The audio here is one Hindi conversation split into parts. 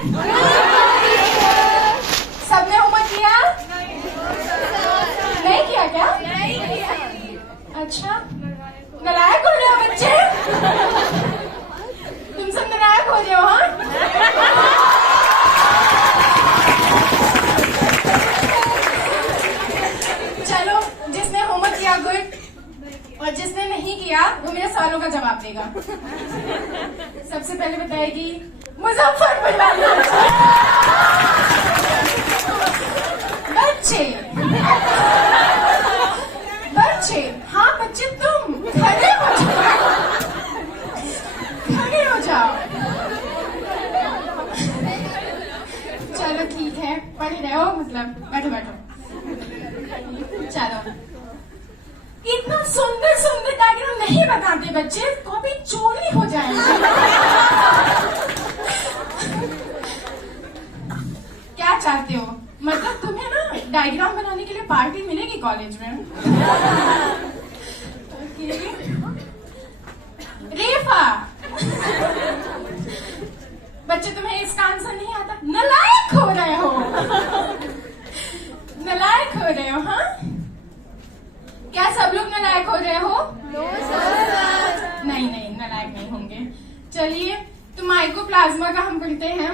सबने होमवर्क किया? नहीं किया क्या? अच्छा, नालायक हो रहे हो बच्चे? तुम सब नालायक हो रहे हो? हाँ, चलो, जिसने होमवर्क किया गुड, और जिसने नहीं किया वो मेरे सवालों का जवाब देगा। सबसे पहले बताएगी मुजफ्फरपुर वाली बच्चे। बच्चे, हाँ बच्चे, तुम खड़े हो जाओ, खड़े हो जाओ। चलो ठीक है, पढ़ रहे हो मतलब, बैठो बैठो। चलो, इतना सुंदर सुंदर डायग्राम नहीं बनाते बच्चे, कॉपी चोरी हो जाएगी। क्या चाहते हो? मतलब तुम्हें ना डायग्राम बनाने के लिए पार्टी मिलेगी कॉलेज में। ओके। रेफा, बच्चे तुम्हें इसका आंसर नहीं आता? नालायक हो रहे हो, नालायक हो रहे हो। हाँ, क्या सब लोग नालायक हो रहे हो? नहीं नहीं, नालायक नहीं होंगे। चलिए, तो माइकोप्लाज्मा का हम पढ़ते हैं।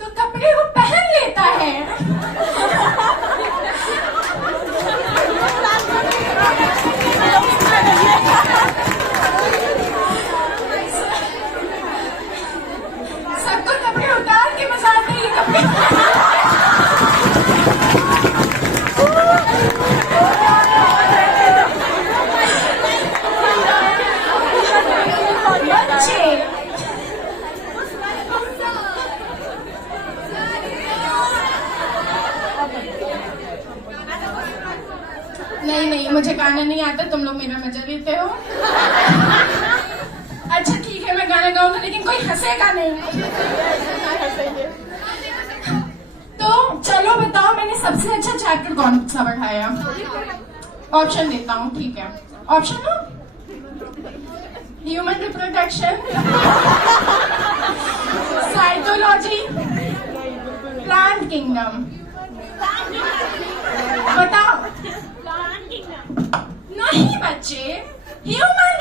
तो कपड़े वो पहन लेता है। सबको कपड़े उतार के मजाक में ये कपड़े नहीं नहीं, मुझे गाना नहीं आता, तुम लोग मेरा मजा लेते हो। अच्छा ठीक है, मैं गाना गाऊंगा लेकिन कोई हंसेगा नहीं। तो चलो बताओ, मैंने सबसे अच्छा चैप्टर कौन सा पढ़ाया? ऑप्शन देता हूँ, ठीक है? ऑप्शन हो, human reproduction, cytology, plant kingdom. बताओ। नहीं बच्चे, ह्यूमन